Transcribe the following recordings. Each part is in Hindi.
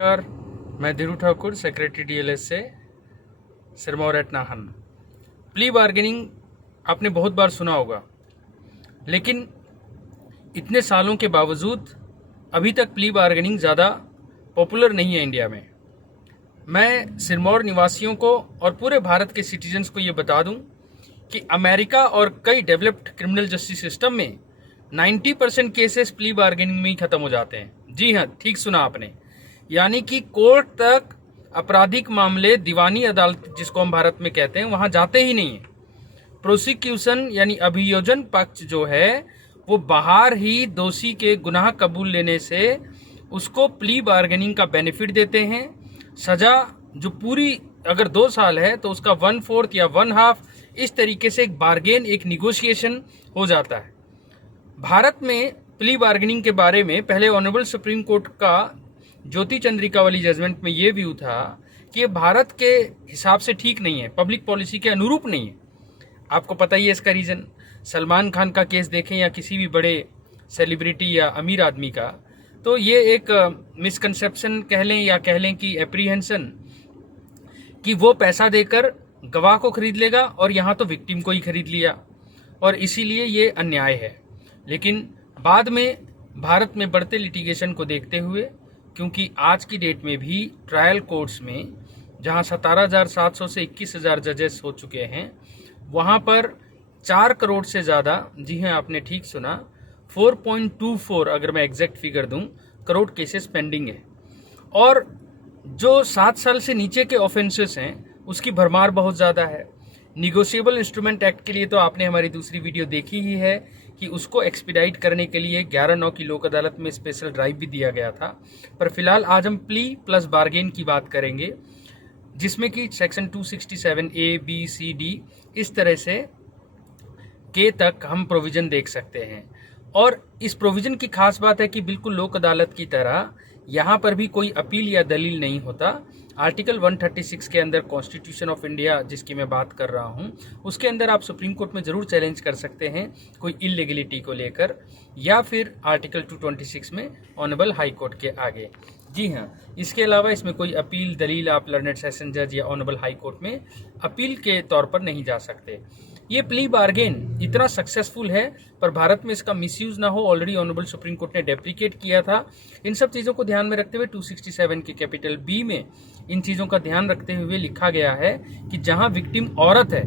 नमस्कार, मैं धीरू ठाकुर, सेक्रेटरी डीएलएस से Sirmaur at Nahan. Plea bargaining आपने बहुत बार सुना होगा, लेकिन इतने सालों के बावजूद अभी तक प्ली बार्गेनिंग ज़्यादा पॉपुलर नहीं है इंडिया में। मैं सिरमौर निवासियों को और पूरे भारत के सिटीजन्स को ये बता दूं कि अमेरिका और कई डेवलप्ड क्रिमिनल जस्टिस सिस्टम में 90% केसेस प्ली बार्गेनिंग में ही ख़त्म हो जाते हैं। जी हाँ, ठीक सुना आपने, यानी कि कोर्ट तक आपराधिक मामले, दीवानी अदालत जिसको हम भारत में कहते हैं, वहां जाते ही नहीं है। प्रोसिक्यूशन यानी अभियोजन पक्ष जो है वो बाहर ही दोषी के गुनाह कबूल लेने से उसको प्ली बार्गेनिंग का बेनिफिट देते हैं। सजा जो पूरी अगर 2 साल है तो उसका 1/4 या 1/2 इस तरीके से एक बार्गेन, एक निगोशिएशन हो जाता है। भारत में प्ली बार्गेनिंग के बारे में पहले ऑनरेबल सुप्रीम कोर्ट का ज्योति चंद्रिका वाली जजमेंट में ये व्यू था कि ये भारत के हिसाब से ठीक नहीं है, पब्लिक पॉलिसी के अनुरूप नहीं है। आपको पता ही है इसका रीज़न। सलमान खान का केस देखें या किसी भी बड़े सेलिब्रिटी या अमीर आदमी का, तो ये एक मिसकंसेप्शन कह लें या कह लें कि एप्रीहेंशन कि वो पैसा देकर गवाह को खरीद लेगा और यहाँ तो विक्टिम को ही खरीद लिया, और इसीलिए ये अन्याय है। लेकिन बाद में भारत में बढ़ते लिटिगेशन को देखते हुए, क्योंकि आज की डेट में भी ट्रायल कोर्ट्स में जहां 17,700 से 21,000 जजेस हो चुके हैं, वहां पर 4 करोड़ से ज़्यादा, जी हाँ आपने ठीक सुना, 4.24 अगर मैं एग्जैक्ट फिगर दूं, करोड़ केसेस पेंडिंग है। और जो 7 साल से नीचे के ऑफेंसेस हैं उसकी भरमार बहुत ज़्यादा है। निगोशिएबल इंस्ट्रूमेंट एक्ट के लिए तो आपने हमारी दूसरी वीडियो देखी ही है कि उसको एक्सपीडाइट करने के लिए 11/9 की लोक अदालत में स्पेशल ड्राइव भी दिया गया था। पर फिलहाल आज हम प्ली प्लस बार्गेन की बात करेंगे, जिसमें कि section 267A, B, C, D इस तरह से के तक हम प्रोविजन देख सकते हैं। और इस प्रोविजन की खास बात है कि बिल्कुल लोक अदालत की तरह यहाँ पर भी कोई अपील या दलील नहीं होता। आर्टिकल 136 के अंदर कॉन्स्टिट्यूशन ऑफ इंडिया जिसकी मैं बात कर रहा हूँ, उसके अंदर आप सुप्रीम कोर्ट में ज़रूर चैलेंज कर सकते हैं कोई इलीगलिटी को लेकर, या फिर आर्टिकल 226 में ऑनरेबल हाई कोर्ट के आगे। जी हाँ, इसके अलावा इसमें कोई अपील दलील आप लर्नेड सेशन जज या ऑनरेबल हाई कोर्ट में अपील के तौर पर नहीं जा सकते। ये प्ली बार्गेन इतना सक्सेसफुल है, पर भारत में इसका मिसयूज ना हो, ऑलरेडी ऑनरेबल सुप्रीम कोर्ट ने डेप्रिकेट किया था। इन सब चीज़ों को ध्यान में रखते हुए 267 के कैपिटल बी में इन चीज़ों का ध्यान रखते हुए लिखा गया है कि जहां विक्टिम औरत है,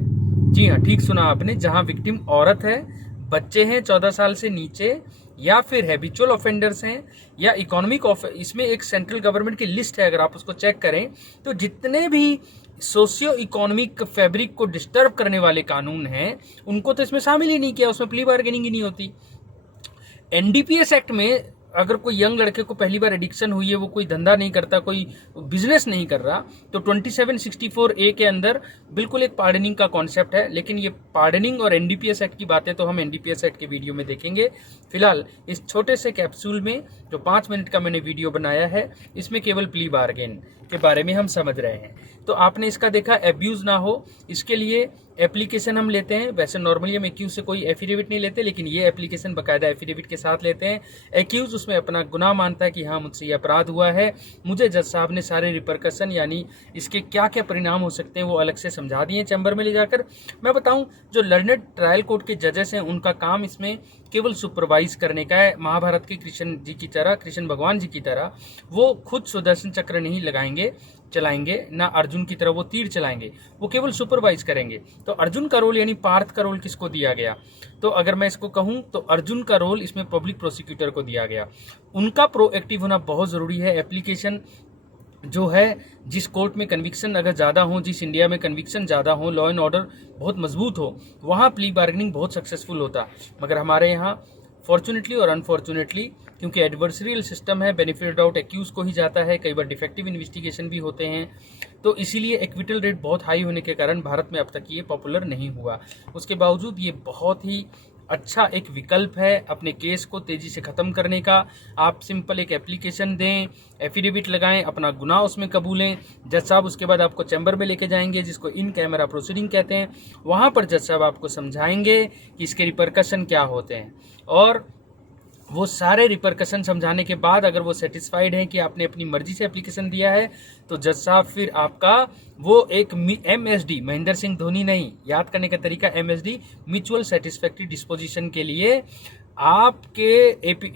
जी हाँ ठीक सुना आपने, जहां विक्टिम औरत है, बच्चे हैं 14 साल से नीचे, या फिर हैबिचुअल ऑफेंडर्स हैं, या इकोनॉमिक इसमें एक सेंट्रल गवर्नमेंट की लिस्ट है, अगर आप उसको चेक करें तो जितने भी सोशियो इकोनॉमिक फैब्रिक को डिस्टर्ब करने वाले कानून हैं उनको तो इसमें शामिल ही नहीं किया, उसमें प्ली बार्गेनिंग ही नहीं होती। एनडीपीएस एक्ट में अगर कोई यंग लड़के को पहली बार एडिक्शन हुई है, वो कोई धंधा नहीं करता, कोई बिजनेस नहीं कर रहा, तो 2764A के अंदर बिल्कुल एक पार्डनिंग का कॉन्सेप्ट है। लेकिन ये पार्डनिंग और एनडीपीएस एक्ट की बातें तो हम एनडीपीएस एक्ट के वीडियो में देखेंगे। फिलहाल इस छोटे से कैप्सूल में जो 5 मिनट का मैंने वीडियो बनाया है, इसमें केवल प्ली बार्गेन के बारे में हम समझ रहे हैं। तो आपने इसका देखा, एब्यूज ना हो इसके लिए एप्लीकेशन हम लेते हैं। वैसे नॉर्मली हम एक्यूज से कोई एफिडेविट नहीं लेते, लेकिन ये एप्लीकेशन बाकायदा एफिडेविट के साथ लेते हैं। एक्यूज उसमें अपना गुनाह मानता है कि हाँ मुझसे ये अपराध हुआ है, मुझे जज साहब ने सारे रिपरकशन यानी इसके क्या क्या परिणाम हो सकते हैं वो अलग से समझा दिए चैम्बर में ले जाकर। मैं बताऊं, जो लर्नेड ट्रायल कोर्ट के जजेस हैं उनका काम इसमें केवल सुपरवाइज करने का है। महाभारत के कृष्ण जी की तरह, कृष्ण भगवान जी की तरह वो खुद सुदर्शन चक्र नहीं चलाएंगे, ना अर्जुन की तरह वो तीर चलाएंगे, वो केवल सुपरवाइज करेंगे। तो अर्जुन का रोल यानी पार्थ का रोल किसको दिया गया? तो अगर मैं इसको कहूं तो अर्जुन का रोल इसमें पब्लिक प्रोसिक्यूटर को दिया गया। उनका प्रोएक्टिव होना बहुत ज़रूरी है। एप्लीकेशन जो है, जिस कोर्ट में कन्विक्शन अगर ज़्यादा हो, जिस इंडिया में कन्विक्शन ज़्यादा हो, लॉ एंड ऑर्डर बहुत मजबूत हो, वहाँ प्ली बार्गेनिंग बहुत सक्सेसफुल होता। मगर हमारे यहाँ फॉर्चुनेटली और अनफॉर्चुनेटली, क्योंकि एडवर्सरियल सिस्टम है, बेनिफिट डाउट एक्यूज को ही जाता है, कई बार डिफेक्टिव इन्वेस्टिगेशन भी होते हैं, तो इसीलिए एक्विटल रेट बहुत हाई होने के कारण भारत में अब तक ये पॉपुलर नहीं हुआ। उसके बावजूद ये बहुत ही अच्छा एक विकल्प है अपने केस को तेजी से ख़त्म करने का। आप सिंपल एक एप्लीकेशन दें, एफिडेविट लगाएं, अपना गुनाह उसमें कबूलें, जज साहब उसके बाद आपको चैम्बर में लेके जाएंगे जिसको इन कैमरा प्रोसीडिंग कहते हैं। वहाँ पर जज साहब आपको समझाएंगे कि इसके रिपरकशन क्या होते हैं, और वो सारे रिपरकशन समझाने के बाद अगर वो सेटिस्फाइड हैं कि आपने अपनी मर्जी से एप्लीकेशन दिया है, तो जज साहब फिर आपका वो एक MSD, महेंद्र सिंह धोनी नहीं, याद करने का तरीका MSD, म्यूचुअल सेटिस्फैक्ट्री डिस्पोजिशन के लिए आपके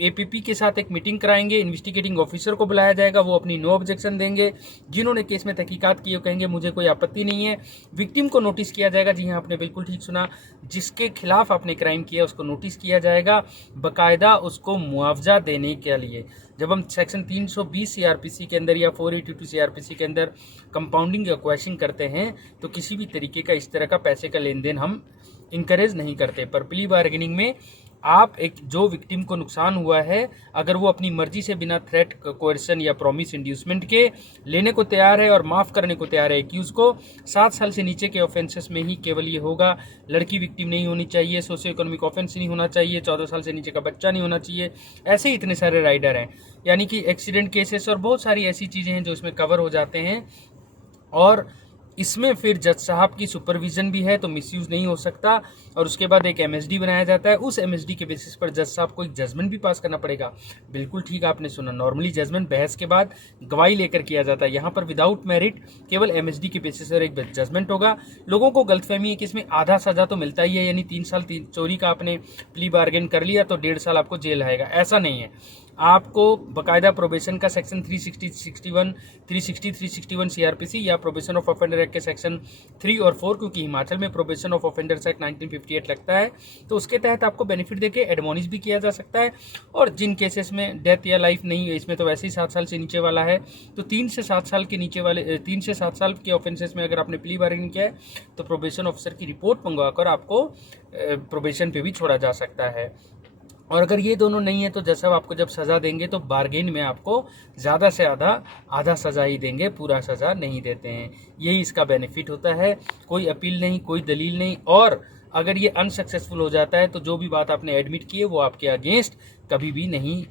APP के साथ एक मीटिंग कराएंगे। इन्वेस्टिगेटिंग ऑफिसर को बुलाया जाएगा, वो अपनी नो ऑब्जेक्शन देंगे। जिन्होंने केस में तहकीकात की वो कहेंगे मुझे कोई आपत्ति नहीं है। विक्टिम को नोटिस किया जाएगा, जी हाँ आपने बिल्कुल ठीक सुना, जिसके खिलाफ आपने क्राइम किया उसको नोटिस किया जाएगा, बाकायदा उसको मुआवजा देने के लिए। जब हम सेक्शन 320 CRPC के अंदर या 482 CRPC के अंदर कंपाउंडिंग या क्वैशिंग करते हैं, तो किसी भी तरीके का इस तरह का पैसे का लेन देन हम इंकरेज नहीं करते। पर प्ली बार्गेनिंग में आप एक जो विक्टिम को नुकसान हुआ है, अगर वो अपनी मर्जी से बिना थ्रेट, कोएर्सन या प्रॉमिस इंड्यूसमेंट के लेने को तैयार है और माफ़ करने को तैयार है एक्यूज को, 7 साल से नीचे के ऑफेंसेस में ही केवल ये होगा। लड़की विक्टिम नहीं होनी चाहिए, सोशियो इकोनॉमिक ऑफेंस नहीं होना चाहिए, 14 साल से नीचे का बच्चा नहीं होना चाहिए। ऐसे ही इतने सारे राइडर हैं, यानी कि एक्सीडेंट केसेस और बहुत सारी ऐसी चीज़ें हैं जो इसमें कवर हो जाते हैं। और इसमें फिर जज साहब की सुपरविजन भी है, तो मिसयूज़ नहीं हो सकता। और उसके बाद एक MSD बनाया जाता है, उस MSD के बेसिस पर जज साहब को एक जजमेंट भी पास करना पड़ेगा। बिल्कुल ठीक आपने सुना, नॉर्मली जजमेंट बहस के बाद गवाही लेकर किया जाता है, यहाँ पर विदाउट मेरिट केवल MSD के बेसिस पर एक जजमेंट होगा। लोगों को गलतफहमी है कि इसमें आधा सज़ा तो मिलता ही है, यानी 3 साल चोरी का आपने प्ली बार्गेन कर लिया तो 1.5 साल आपको जेल आएगा। ऐसा नहीं है, आपको बकायदा प्रोबेशन का सेक्शन 361 CRPC या प्रोबेशन ऑफ ऑफेंडर एक्ट के सेक्शन 3 और 4, क्योंकि हिमाचल में प्रोबेशन ऑफ ऑफेंडर्स एक्ट 1958 लगता है, तो उसके तहत आपको बेनिफिट देके एडमोनिश भी किया जा सकता है। और जिन केसेस में डेथ या लाइफ नहीं है, इसमें तो वैसे ही 7 साल से नीचे वाला है, तो 3 से 7 साल के नीचे वाले 3 से 7 साल के ऑफेंसेस में अगर आपने प्ली बार्गेनिंग किया है, तो प्रोबेशन ऑफिसर की रिपोर्ट मंगवाकर आपको प्रोबेशन पे भी छोड़ा जा सकता है। और अगर ये दोनों नहीं है, तो जज साहब आपको जब सज़ा देंगे तो बार्गेन में आपको ज़्यादा से आधा सज़ा ही देंगे, पूरा सज़ा नहीं देते हैं। यही इसका बेनिफिट होता है, कोई अपील नहीं, कोई दलील नहीं। और अगर ये अनसक्सेसफुल हो जाता है तो जो भी बात आपने एडमिट की है वो आपके अगेंस्ट कभी भी नहीं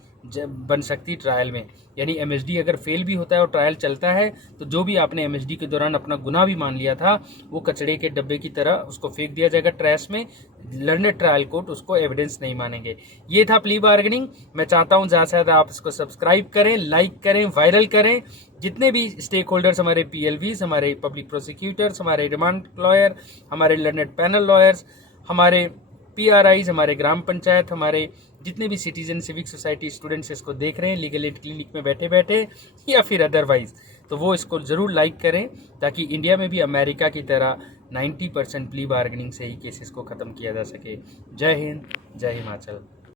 बन सकती ट्रायल में। यानी MSD अगर फेल भी होता है और ट्रायल चलता है, तो जो भी आपने MSD के दौरान अपना गुनाह भी मान लिया था, वो कचड़े के डब्बे की तरह उसको फेंक दिया जाएगा ट्रैश में। लर्नेड ट्रायल कोर्ट उसको एविडेंस नहीं मानेंगे। ये था प्ली बार्गेनिंग। मैं चाहता हूँ ज़्यादा से ज़्यादा आप इसको सब्सक्राइब करें, लाइक करें, वायरल करें। जितने भी स्टेक होल्डर्स, हमारे PLVs, हमारे पब्लिक प्रोसिक्यूटर्स, हमारे रिमांड लॉयर, हमारे लर्नेड पैनल लॉयर्स, हमारे PRIs, हमारे ग्राम पंचायत, हमारे जितने भी सिटीजन, सिविक सोसाइटी, स्टूडेंट्स इसको देख रहे हैं लीगल एड क्लिनिक में बैठे बैठे या फिर अदरवाइज, तो वो इसको ज़रूर लाइक करें, ताकि इंडिया में भी अमेरिका की तरह 90% प्ली बार्गेनिंग से ही केसेस को ख़त्म किया जा सके। जय हिंद, जय हिमाचल।